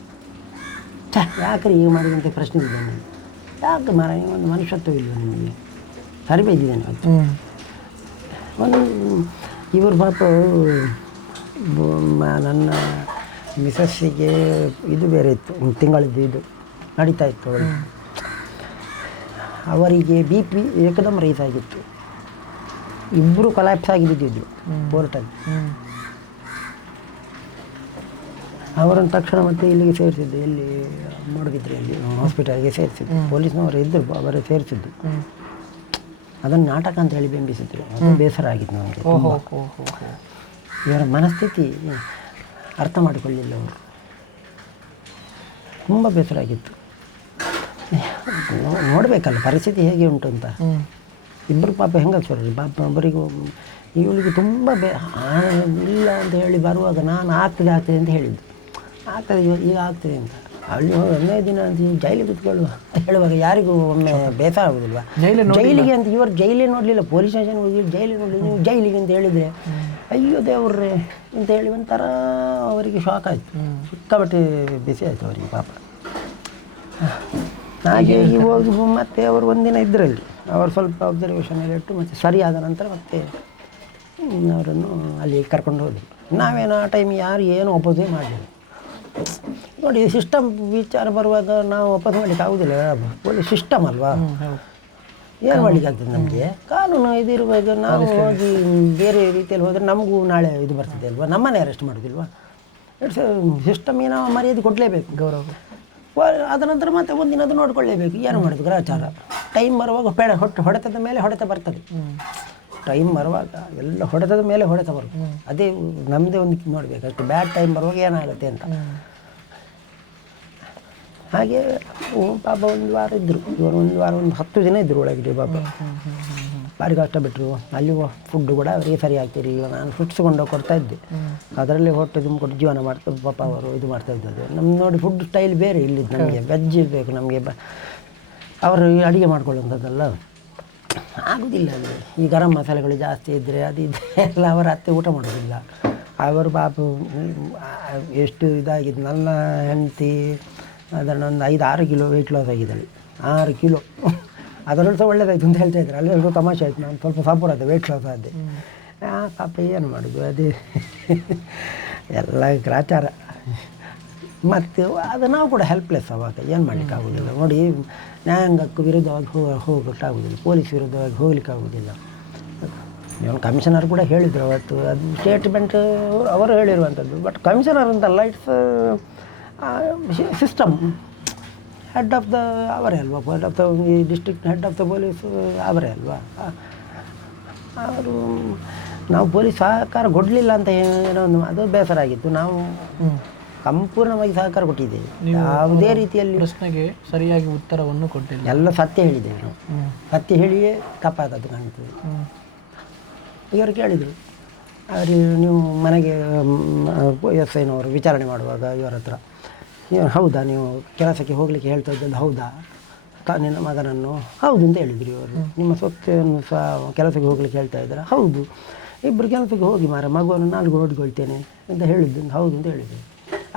ಯಾಕ್ರಿ ಈಗ ಮಾಡಿದಂತೆ ಪ್ರಶ್ನೆ ಇದ್ದಾನೆ, ಯಾಕೆ ಮಾರ ಒಂದು ಮನುಷ್ಯತ್ವ ಇಲ್ವ ನಿಮಗೆ? ಸರಿ ಬೈದಿದ್ದೇನೆ ಅವತ್ತು. ಒಂದು ಇವರು ಪಾಪ ನನ್ನ ಮಿಸಸ್ಸಿಗೆ ಇದು ಬೇರೆ ಇತ್ತು, ಒಂದು ತಿಂಗಳದ್ದು ಇದು ನಡೀತಾ ಇತ್ತು ಅವರಿಗೆ. ಅವರಿಗೆ ಬಿ ಪಿ ಏಕದಮ್ ರೈಸ್ ಆಗಿತ್ತು. ಇಬ್ಬರು ಕೊಲ್ಯಾಪ್ಸ್ ಆಗಿ ಬಿದ್ದಿದ್ರು ಕೋರ್ಟಲ್ಲಿ. ಅವರನ್ನು ತಕ್ಷಣ ಮತ್ತೆ ಇಲ್ಲಿಗೆ ಸೇರಿಸಿದ್ದು, ಎಲ್ಲಿ ಮೂಡುಬಿದ್ರೆಯಲ್ಲಿ ಹಾಸ್ಪಿಟಲ್ಗೆ ಸೇರಿಸಿದ್ದು. ಪೊಲೀಸ್ನವರು ಇದ್ದರು, ಅವರೇ ಸೇರಿಸಿದ್ದು. ಅದನ್ನು ನಾಟಕ ಅಂತ ಹೇಳಿ ಬಿಂಬಿಸಿದ್ರು. ಅದು ಬೇಸರ ಆಗಿತ್ತು ನನಗೆ. ಇವರ ಮನಸ್ಥಿತಿ ಅರ್ಥ ಮಾಡಿಕೊಳ್ಳಿಲ್ಲ ಅವರು. ತುಂಬ ಬೇಸರ ಆಗಿತ್ತು. ನೋಡಬೇಕಲ್ಲ ಪರಿಸ್ಥಿತಿ ಹೇಗೆ ಉಂಟು ಅಂತ. ಇಬ್ಬರು ಪಾಪ ಹೆಂಗಸರು ಪಾಪ. ಒಬ್ಬರಿಗೂ ಇವಳಿಗೆ ತುಂಬ ಇಲ್ಲ ಅಂತ ಹೇಳಿ ಬರುವಾಗ ನಾನು ಆಗ್ತದೆ ಅಂತ ಹೇಳಿದ್ದು. ಆಗ್ತದೆ ಈಗ ಆಗ್ತದೆ ಅಂತ. ಅಲ್ಲಿ 15 ದಿನ ಅಂತ ಜೈಲಿಗೆ ಕೂತ್ಕೊಳ್ಳುವ ಅಂತ ಹೇಳುವಾಗ ಯಾರಿಗೂ ಒಮ್ಮೆ ಬೇಸರ ಆಗೋದಿಲ್ವಾ? ಜೈಲಿಗೆ ಅಂತ ಇವರು ಜೈಲೇ ನೋಡಲಿಲ್ಲ, ಪೊಲೀಸ್ ಸ್ಟೇಷನ್ ಹೋಗಿ ಜೈಲಿಗೆ ನೋಡಲಿಲ್ಲ, ನೀವು ಜೈಲಿಗೆ ಅಂತ ಹೇಳಿದರೆ ಅಯ್ಯೋ ದೇವ್ರೇ ಅಂತ ಹೇಳಿ ಒಂಥರ ಅವರಿಗೆ ಶಾಕ್ ಆಯಿತು. ಸಿಕ್ಕಾಪಟ್ಟೆ ಬಿಸಿ ಆಯಿತು ಅವರಿಗೆ ಪಾಪ. ಹಾಗೆ ಹೋಗಿ ಮತ್ತೆ ಅವರು ಒಂದಿನ ಇದ್ದರಲ್ಲಿ ಅವರು ಸ್ವಲ್ಪ ಅಬ್ಸರ್ವೇಷನಲ್ಲಿ ಇಟ್ಟು ಮತ್ತೆ ಸರಿಯಾದ ನಂತರ ಮತ್ತೆ ಅವರನ್ನು ಅಲ್ಲಿ ಕರ್ಕೊಂಡು ಹೋದರು. ನಾವೇನು ಆ ಟೈಮ್ ಯಾರು ಏನು ಒಪ್ಪೋದೇ ಮಾಡಲಿಲ್ಲ. ನೋಡಿ, ಸಿಸ್ಟಮ್ ವಿಚಾರ ಬರುವಾಗ ನಾವು ವಾಪಸ್ ಮಾಡಲಿಕ್ಕೆ ಆಗೋದಿಲ್ಲ. ಪೊಲೀಸ್ ಸಿಸ್ಟಮ್ ಅಲ್ವಾ, ಏನು ಮಾಡಲಿಕ್ಕೆ ಆಗ್ತದೆ ನಮಗೆ? ಕಾನೂನು ಇದಿರುವಾಗ ನಾವು ಹೋಗಿ ಬೇರೆ ರೀತಿಯಲ್ಲಿ ಹೋದರೆ ನಮಗೂ ನಾಳೆ ಇದು ಬರ್ತದೆ ಅಲ್ವಾ, ನಮ್ಮನ್ನೇ ಅರೆಸ್ಟ್ ಮಾಡೋದಿಲ್ವಾ? ಇಟ್ಸ್ ಸಿಸ್ಟಮ್ಗೆ ನಾವು ಮರ್ಯಾದೆ ಕೊಡಲೇಬೇಕು, ಗೌರವ. ಅದ ನಂತರ ಮತ್ತೆ ಒಂದಿನ ಅದು ನೋಡ್ಕೊಳ್ಳೇಬೇಕು. ಏನು ಮಾಡೋದು? ಗ್ರಾಚಾರ. ಟೈಮ್ ಬರುವಾಗ ಹೊಡೆತದ ಮೇಲೆ ಹೊಡೆತ ಬರ್ತದೆ. ಟೈಮ್ ಬರುವಾಗ ಎಲ್ಲ ಹೊಡೆತದ ಮೇಲೆ ಹೊಡೆತ ಬರುತ್ತೆ. ಅದೇ ನಮ್ಮದೇ ಒಂದು ನೋಡಬೇಕು ಅಷ್ಟು. ಬ್ಯಾಡ್ ಟೈಮ್ ಬರುವಾಗ ಏನಾಗುತ್ತೆ ಅಂತ. ಹಾಗೆ ಪಾಪ ಒಂದು ವಾರ ಇದ್ದರು ಇವರು. ಒಂದು 10 ದಿನ ಇದ್ದರು ಒಳಗಿದೆ ಪಾಪ. ಭಾರಿ ಕಷ್ಟ ಬಿಟ್ಟರು. ಅಲ್ಲಿ ಫುಡ್ಡು ಕೂಡ ಅವರಿಗೆ ಸರಿ ಆಗ್ತಿರಲಿಲ್ಲ. ನಾನು ಫುಡ್ಸ್ಕೊಂಡು ಕೊಡ್ತಾಯಿದ್ದೆ. ಅದರಲ್ಲಿ ಹೊಟ್ಟೆ ತುಂಬಿಕೊಟ್ಟು ಜೀವನ ಮಾಡ್ತಾ ಪಾಪ ಅವರು ಇದು ಮಾಡ್ತಾಯಿದ್ದದ್ದು. ನಮ್ಮ ನೋಡಿ ಫುಡ್ ಸ್ಟೈಲ್ ಬೇರೆ ಇಲ್ಲಿದ್ದು. ನಮಗೆ ವೆಜ್ ಬೇಕು, ನಮಗೆ ಅವರು ಅಡುಗೆ ಮಾಡ್ಕೊಳ್ಳುವಂಥದ್ದಲ್ಲ ಆಗೋದಿಲ್ಲ. ಅಲ್ಲಿ ಈ ಗರಂ ಮಸಾಲೆಗಳು ಜಾಸ್ತಿ ಇದ್ದರೆ ಅದು ಎಲ್ಲ ಅವರ ಅತ್ತೆ ಊಟ ಮಾಡೋದಿಲ್ಲ. ಅವರು ಪಾಪ ಎಷ್ಟು ಇದಾಗಿದ್ದು. ನನ್ನ ಹೆಂಡತಿ ಅದನ್ನು ಒಂದು 5-6 ಕಿಲೋ ವೆಯ್ಟ್ ಲಾಸ್ ಆಗಿದ್ದಾಳೆ. 6 ಕಿಲೋ. ಅದರಲ್ಲೂ ಸಹ ಒಳ್ಳೇದಾಯ್ತು ಅಂತ ಹೇಳ್ತಾ ಇದ್ದಾರೆ. ಅಲ್ಲೆಲ್ಲರೂ ತಮಾಷೆ ಆಯಿತು. ನಾನು ಸ್ವಲ್ಪ ಸಾಪುರದೆ ವೆಯ್ಟ್ ಲಾಸ್ ಆದೆ. ಪಾಪ ಏನು ಮಾಡೋದು, ಅದೇ ಎಲ್ಲ ಗ್ರಾಚಾರ. ಮತ್ತು ಅದು ನಾವು ಕೂಡ ಹೆಲ್ಪ್ಲೆಸ್ ಅವಾಗ. ಏನು ಮಾಡಲಿಕ್ಕಾಗೋದಿಲ್ಲ. ನೋಡಿ, ನ್ಯಾಯಾಂಗಕ್ಕೂ ವಿರುದ್ಧವಾಗಿ ಹೋಗೋಕ್ಕಾಗೋದಿಲ್ಲ, ಪೊಲೀಸ್ ವಿರುದ್ಧವಾಗಿ ಹೋಗ್ಲಿಕ್ಕಾಗೋದಿಲ್ಲ. ಇವನು ಕಮಿಷನರ್ ಕೂಡ ಹೇಳಿದರು ಅವತ್ತು. ಅದು ಸ್ಟೇಟ್ಮೆಂಟ್ ಅವರು ಹೇಳಿರುವಂಥದ್ದು. ಬಟ್ ಕಮಿಷನರ್ ಅಂತಲ್ಲ, it's system. Head of the ಅವರೇ ಅಲ್ವಾ, head of the district head of the police ಅವರೇ ಅಲ್ವಾ. ಅವರು ನಾವು ಪೊಲೀಸ್ ಸಹಕಾರ ಕೊಡಲಿಲ್ಲ ಅಂತ ಏನೋ ಒಂದು ಅದು ಬೇಸರ ಆಗಿತ್ತು. ನಾವು ಸಂಪೂರ್ಣವಾಗಿ ಸಹಕಾರ ಕೊಟ್ಟಿದ್ದೇವೆ. ಯಾವುದೇ ರೀತಿಯಲ್ಲಿ ಪ್ರಶ್ನೆಗೆ ಸರಿಯಾಗಿ ಉತ್ತರವನ್ನು ಕೊಟ್ಟಿಲ್ಲ. ಎಲ್ಲ ಸತ್ಯ ಹೇಳಿದ್ದೇವೆ ನಾವು. ಸತ್ಯ ಹೇಳಿಯೇ ತಪ್ಪಾದದ್ದು ಕಾಣ್ತದೆ. ಇವರು ಕೇಳಿದರು, ಅವರು ನೀವು ಮನೆಗೆ SIನವರು ವಿಚಾರಣೆ ಮಾಡುವಾಗ ಇವರ ಹತ್ರ, ಹೌದಾ ನೀವು ಕೆಲಸಕ್ಕೆ ಹೋಗಲಿಕ್ಕೆ ಹೇಳ್ತಾ ಇದ್ದದ್ದು ಹೌದಾ? ನಿನ್ನ ಮಗನನ್ನು ಹೌದು ಅಂತ ಹೇಳಿದ್ರು ಇವರು. ನಿಮ್ಮ ಸೊತ್ತೆಯನ್ನು ಸಹ ಕೆಲಸಕ್ಕೆ ಹೋಗ್ಲಿಕ್ಕೆ ಹೇಳ್ತಾ ಇದ್ದಾರೆ. ಹೌದು, ಇಬ್ಬರು ಕೆಲಸಕ್ಕೆ ಹೋಗಿ ಮಗುವನ್ನು ನಾನು ನೋಡಿಕೊಳ್ತೇನೆ ಅಂತ ಹೇಳಿದ್ದು ಹೌದು ಅಂತ ಹೇಳಿದ್ರು.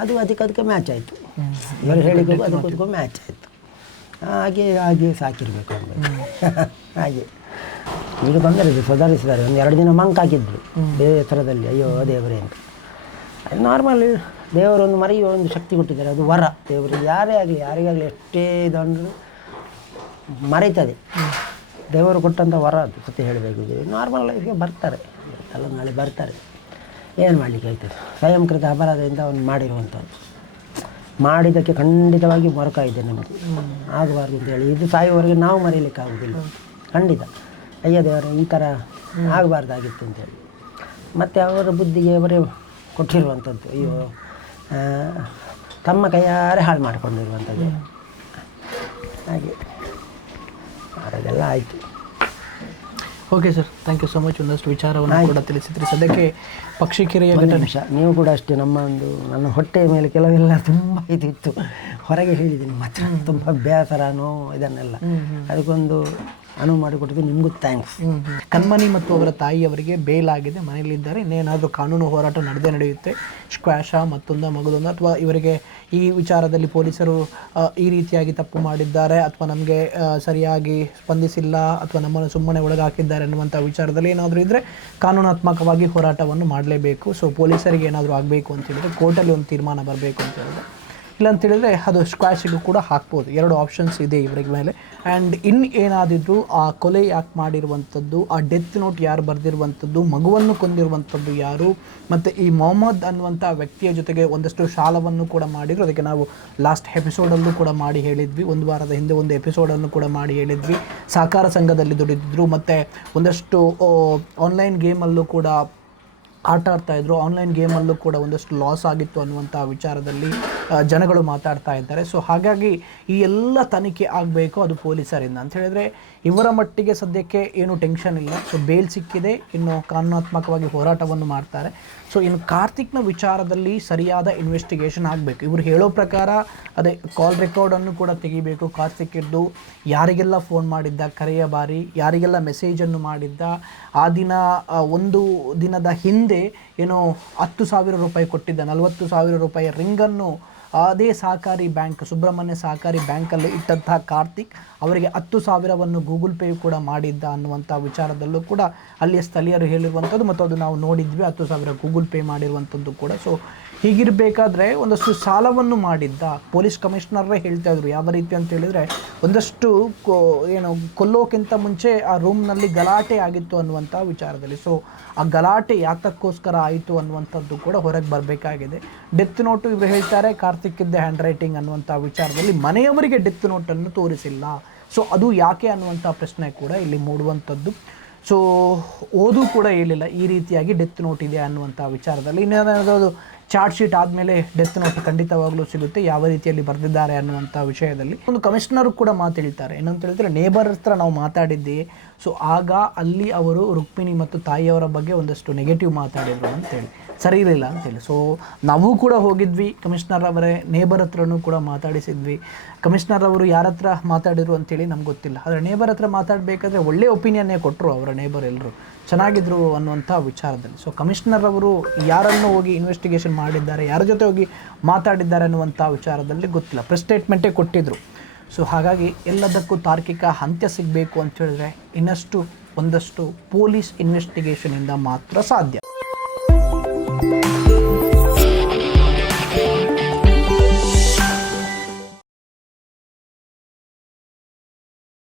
ಅದು ಅದಕ್ಕೆ ಮ್ಯಾಚ್ ಆಯಿತು. ಇವರು ಹೇಳಿದ್ದು ಅದಕ್ಕೂ ಮ್ಯಾಚ್ ಆಯಿತು. ಹಾಗೆ ಸಾಕಿರಬೇಕು ಅಂದ್ಬೇಕು. ಹಾಗೆ ಈಗ ತೊಂದರೆ ಇದೆ, ಸುಧಾರಿಸಿದ್ದಾರೆ. 1-2 ದಿನ ಮಂಕ್ ಹಾಕಿದ್ರು ಬೇಸರದಲ್ಲಿ, ಅಯ್ಯೋ ದೇವರೇ ಅಂತ. ನಾರ್ಮಲ್ ದೇವರೊಂದು ಮರೆಯುವ ಒಂದು ಶಕ್ತಿ ಕೊಟ್ಟಿದ್ದಾರೆ, ಅದು ವರ. ದೇವರಿಗೆ ಯಾರಿಗಾಗಲಿ ಎಷ್ಟೇ ಇದಂದರೂ ಮರೀತದೆ. ದೇವರು ಕೊಟ್ಟಂಥ ವರ ಅದು. ಸತ್ಯ ಹೇಳಬೇಕು. ನಾರ್ಮಲ್ ಲೈಫ್ಗೆ ಬರ್ತಾರೆ, ಎಲ್ಲ ನಾಳೆ ಬರ್ತಾರೆ. ಏನು ಮಾಡಲಿಕ್ಕೆ ಆಯ್ತದೆ? ಸ್ವಯಂಕೃತ ಅಪರಾಧದಿಂದ ಅವನು ಮಾಡಿರುವಂಥದ್ದು. ಮಾಡಿದ್ದಕ್ಕೆ ಖಂಡಿತವಾಗಿ ಮರುಕಾಯಿದೆ ನಮಗೆ. ಆಗಬಾರ್ದು ಅಂತೇಳಿ ಇದು ಸಾಯುವವರೆಗೆ ನಾವು ಮರೀಲಿಕ್ಕಾಗೋದಿಲ್ಲ ಖಂಡಿತ. ಅಯ್ಯ ದೇವರೇ ಈ ಥರ ಆಗಬಾರ್ದಾಗಿತ್ತು ಅಂತೇಳಿ. ಮತ್ತು ಅವರ ಬುದ್ಧಿಗೆ ಅವರೇ ಕೊಟ್ಟಿರುವಂಥದ್ದು. ಅಯ್ಯೋ ತಮ್ಮ ಕೈಯಾರೆ ಹಾಳು ಮಾಡಿಕೊಂಡಿರುವಂಥದ್ದು. ಹಾಗೆ ಅದೆಲ್ಲ ಆಯಿತು. Okay sir, thank you so much. ಒಂದಷ್ಟು ವಿಚಾರವನ್ನು ಕೂಡ ತಿಳಿಸಿದ್ರಿ. ಸದ್ಯಕ್ಕೆ ಪಕ್ಷಿಕೆರೆಯ ನಿಮಿಷ ನೀವು ಕೂಡ ಅಷ್ಟೇ. ನನ್ನ ಹೊಟ್ಟೆಯ ಮೇಲೆ ಕೆಲವೆಲ್ಲ ತುಂಬ ಇದಿತ್ತು, ಹೊರಗೆ ಹೇಳಿದ್ದೀನಿ ಮಾತ್ರ. ತುಂಬ ಬೇಸರ, ನೋವು ಇದನ್ನೆಲ್ಲ. ಅದಕ್ಕೊಂದು ಅನುವು ಮಾಡಿಕೊಟ್ಟಿದ್ದು ನಿಮಗೂ ಥ್ಯಾಂಕ್ಸ್. ಕಣ್ಮಣಿ ಮತ್ತು ಅವರ ತಾಯಿಯವರಿಗೆ ಬೇಲ್ ಆಗಿದೆ, ಮನೆಯಲ್ಲಿದ್ದಾರೆ. ಇನ್ನೇನಾದರೂ ಕಾನೂನು ಹೋರಾಟ ನಡೆಯುತ್ತೆ. ಸ್ಕ್ವಾಶ ಮತ್ತೊಂದು ಮಗದೊಂದು, ಅಥವಾ ಇವರಿಗೆ ಈ ವಿಚಾರದಲ್ಲಿ ಪೊಲೀಸರು ಈ ರೀತಿಯಾಗಿ ತಪ್ಪು ಮಾಡಿದ್ದಾರೆ ಅಥವಾ ನಮಗೆ ಸರಿಯಾಗಿ ಸ್ಪಂದಿಸಿಲ್ಲ ಅಥವಾ ನಮ್ಮನ್ನು ಸುಮ್ಮನೆ ಒಳಗಾಕಿದ್ದಾರೆ ಅನ್ನುವಂಥ ವಿಚಾರದಲ್ಲಿ ಏನಾದರೂ ಇದ್ದರೆ ಕಾನೂನಾತ್ಮಕವಾಗಿ ಹೋರಾಟವನ್ನು ಮಾಡಲೇಬೇಕು. ಸೊ ಪೊಲೀಸರಿಗೆ ಏನಾದರೂ ಆಗಬೇಕು ಅಂತ ಹೇಳಿದರೆ ಕೋರ್ಟಲ್ಲಿ ಒಂದು ತೀರ್ಮಾನ ಬರಬೇಕು ಅಂತ ಹೇಳಿದ್ರೆ, ಇಲ್ಲ ಅಂತೇಳಿದರೆ ಅದು ಸ್ಕ್ವಾಶಿಗೂ ಕೂಡ ಹಾಕ್ಬೋದು. 2 ಆಪ್ಷನ್ಸ್ ಇದೆ ಇವರಿಗೆ ಮೇಲೆ. ಆ್ಯಂಡ್ ಏನಾದಿದ್ರು ಆ ಕೊಲೆ ಯಾಕೆ ಮಾಡಿರುವಂಥದ್ದು, ಆ ಡೆತ್ ನೋಟ್ ಯಾರು ಬರೆದಿರುವಂಥದ್ದು, ಮಗುವನ್ನು ಕೊಂದಿರುವಂಥದ್ದು ಯಾರು, ಮತ್ತು ಈ ಮೊಹಮ್ಮದ್ ಅನ್ನುವಂಥ ವ್ಯಕ್ತಿಯ ಜೊತೆಗೆ ಒಂದಷ್ಟು ಶಾಲವನ್ನು ಕೂಡ ಮಾಡಿದ್ರು. ಅದಕ್ಕೆ ನಾವು ಲಾಸ್ಟ್ ಎಪಿಸೋಡಲ್ಲೂ ಕೂಡ ಮಾಡಿ ಹೇಳಿದ್ವಿ, 1 ವಾರದ ಹಿಂದೆ ಒಂದು ಎಪಿಸೋಡನ್ನು ಕೂಡ ಮಾಡಿ ಹೇಳಿದ್ವಿ. ಸಹಕಾರ ಸಂಘದಲ್ಲಿ ದುಡಿದಿದ್ರು, ಮತ್ತು ಒಂದಷ್ಟು ಆನ್ಲೈನ್ ಗೇಮಲ್ಲೂ ಕೂಡ ಆಟ ಆಡ್ತಾಯಿದ್ರು. ಆನ್ಲೈನ್ ಗೇಮಲ್ಲೂ ಕೂಡ ಒಂದಷ್ಟು ಲಾಸ್ ಆಗಿತ್ತು ಅನ್ನುವಂಥ ವಿಚಾರದಲ್ಲಿ ಜನಗಳು ಮಾತಾಡ್ತಾ ಇದ್ದಾರೆ. ಸೊ ಹಾಗಾಗಿ ಈ ಎಲ್ಲ ತನಿಖೆ ಆಗಬೇಕು, ಅದು ಪೊಲೀಸರಿಂದ ಅಂತ ಹೇಳಿದರೆ ಇವರ ಮಟ್ಟಿಗೆ ಸದ್ಯಕ್ಕೆ ಏನೂ ಟೆನ್ಷನ್ ಇಲ್ಲ. ಸೊ ಬೇಲ್ ಸಿಕ್ಕಿದೆ, ಇನ್ನು ಕಾನೂನಾತ್ಮಕವಾಗಿ ಹೋರಾಟವನ್ನು ಮಾಡ್ತಾರೆ. ಸೊ ಇನ್ನು ಕಾರ್ತಿಕ್ನ ವಿಚಾರದಲ್ಲಿ ಸರಿಯಾದ ಇನ್ವೆಸ್ಟಿಗೇಷನ್ ಆಗಬೇಕು. ಇವರು ಹೇಳೋ ಪ್ರಕಾರ ಅದೇ ಕಾಲ್ ರೆಕಾರ್ಡನ್ನು ಕೂಡ ತೆಗಿಬೇಕು. ಕಾರ್ತಿಕ್ಕಿದ್ದು ಯಾರಿಗೆಲ್ಲ ಫೋನ್ ಮಾಡಿದ್ದ, ಕರೆಯ ಬಾರಿ ಯಾರಿಗೆಲ್ಲ ಮೆಸೇಜನ್ನು ಮಾಡಿದ್ದ, ಆ ದಿನ ಒಂದು ದಿನದ ಹಿಂದೆ ಏನೋ 10,000 ರೂಪಾಯಿ ಕೊಟ್ಟಿದ್ದ, 40,000 ರೂಪಾಯಿ ರಿಂಗನ್ನು ಅದೇ ಸಹಕಾರಿ ಬ್ಯಾಂಕ್, ಸುಬ್ರಹ್ಮಣ್ಯ ಸಹಕಾರಿ ಬ್ಯಾಂಕಲ್ಲಿ ಇಟ್ಟಂತಹ ಕಾರ್ತಿಕ್ ಅವರಿಗೆ 10,000ವನ್ನು ಗೂಗಲ್ ಪೇ ಕೂಡ ಮಾಡಿದ್ದ ಅನ್ನುವಂಥ ವಿಚಾರದಲ್ಲೂ ಕೂಡ ಅಲ್ಲಿಯ ಸ್ಥಳೀಯರು ಹೇಳಿರುವಂಥದ್ದು, ಮತ್ತು ಅದು ನಾವು ನೋಡಿದ್ವಿ, 10,000 ಗೂಗಲ್ ಪೇ ಮಾಡಿರುವಂಥದ್ದು ಕೂಡ. ಸೊ ಹೀಗಿರಬೇಕಾದ್ರೆ ಒಂದಷ್ಟು ಸಾಲವನ್ನು ಮಾಡಿದ್ದ. ಪೊಲೀಸ್ ಕಮಿಷನರೇ ಹೇಳ್ತಾ ಇದ್ರು ಯಾವ ರೀತಿ ಅಂತ ಹೇಳಿದರೆ, ಒಂದಷ್ಟು ಕೊಲ್ಲೋಕ್ಕಿಂತ ಮುಂಚೆ ಆ ರೂಮ್ನಲ್ಲಿ ಗಲಾಟೆ ಆಗಿತ್ತು ಅನ್ನುವಂಥ ವಿಚಾರದಲ್ಲಿ. ಸೊ ಆ ಗಲಾಟೆ ಯಾತಕ್ಕೋಸ್ಕರ ಆಯಿತು ಅನ್ನುವಂಥದ್ದು ಕೂಡ ಹೊರಗೆ ಬರಬೇಕಾಗಿದೆ. ಡೆತ್ ನೋಟು ಇವರು ಹೇಳ್ತಾರೆ ಕಾರ್ತಿಕ್ಕಿದ್ದೆ ಹ್ಯಾಂಡ್ ರೈಟಿಂಗ್ ಅನ್ನುವಂಥ ವಿಚಾರದಲ್ಲಿ, ಮನೆಯವರಿಗೆ ಡೆತ್ ನೋಟನ್ನು ತೋರಿಸಿಲ್ಲ. ಸೊ ಅದು ಯಾಕೆ ಅನ್ನುವಂಥ ಪ್ರಶ್ನೆ ಕೂಡ ಇಲ್ಲಿ ಮೂಡುವಂಥದ್ದು. ಸೊ ಓದು ಕೂಡ ಹೇಳಿಲ್ಲ ಈ ರೀತಿಯಾಗಿ ಡೆತ್ ನೋಟ್ ಇದೆ ಅನ್ನುವಂಥ ವಿಚಾರದಲ್ಲಿ. ಇನ್ನೇನಾದರೂ ಚಾರ್ಜ್ ಶೀಟ್ ಆದಮೇಲೆ ಡೆತ್ ನೋಟ್ ಖಂಡಿತವಾಗಲೂ ಸಿಗುತ್ತೆ, ಯಾವ ರೀತಿಯಲ್ಲಿ ಬರೆದಿದ್ದಾರೆ ಅನ್ನುವಂಥ ವಿಷಯದಲ್ಲಿ. ಒಂದು ಕಮಿಷನರ್ ಕೂಡ ಮಾತು ಹೇಳ್ತಾರೆ, ಏನಂತ ಹೇಳಿದ್ರೆ ನೇಬರ್ ಹತ್ರ ನಾವು ಮಾತಾಡಿದ್ದೆ. ಸೊ ಆಗ ಅಲ್ಲಿ ಅವರು ರುಕ್ಮಿಣಿ ಮತ್ತು ತಾಯಿಯವರ ಬಗ್ಗೆ ಒಂದಷ್ಟು ನೆಗೆಟಿವ್ ಮಾತಾಡಿದರು ಅಂತೇಳಿ, ಸರಿ ಇರಲಿಲ್ಲ ಅಂತೇಳಿ. ಸೊ ನಾವು ಕೂಡ ಹೋಗಿದ್ವಿ, ಕಮಿಷನರ್ ಅವರೇ ನೇಬರ್ ಹತ್ರನೂ ಕೂಡ ಮಾತಾಡಿಸಿದ್ವಿ. ಕಮಿಷನರ್ ಅವರು ಯಾರ ಹತ್ರ ಮಾತಾಡಿದ್ರು ಅಂತೇಳಿ ನಮ್ಗೆ ಗೊತ್ತಿಲ್ಲ, ಆದರೆ ನೇಬರ್ ಹತ್ರ ಮಾತಾಡಬೇಕಾದ್ರೆ ಒಳ್ಳೆ ಒಪಿನಿಯನ್ನೇ ಕೊಟ್ಟರು ಅವರ ನೇಬರ್, ಎಲ್ಲರೂ ಚೆನ್ನಾಗಿದ್ರು ಅನ್ನುವಂಥ ವಿಚಾರದಲ್ಲಿ. ಸೊ ಕಮಿಷನರ್ ಅವರು ಯಾರನ್ನು ಹೋಗಿ ಇನ್ವೆಸ್ಟಿಗೇಷನ್ ಮಾಡಿದ್ದಾರೆ, ಯಾರ ಜೊತೆ ಹೋಗಿ ಮಾತಾಡಿದ್ದಾರೆ ಅನ್ನುವಂಥ ವಿಚಾರದಲ್ಲಿ ಗೊತ್ತಿಲ್ಲ, ಪ್ರೆಸ್ ಸ್ಟೇಟ್ಮೆಂಟೇ ಕೊಟ್ಟಿದ್ದರು. ಸೊ ಹಾಗಾಗಿ ಎಲ್ಲದಕ್ಕೂ ತಾರ್ಕಿಕ ಅಂತ್ಯ ಸಿಗಬೇಕು ಅಂತ ಹೇಳಿದ್ರೆ ಒಂದಷ್ಟು ಪೊಲೀಸ್ ಇನ್ವೆಸ್ಟಿಗೇಷನಿಂದ ಮಾತ್ರ ಸಾಧ್ಯ.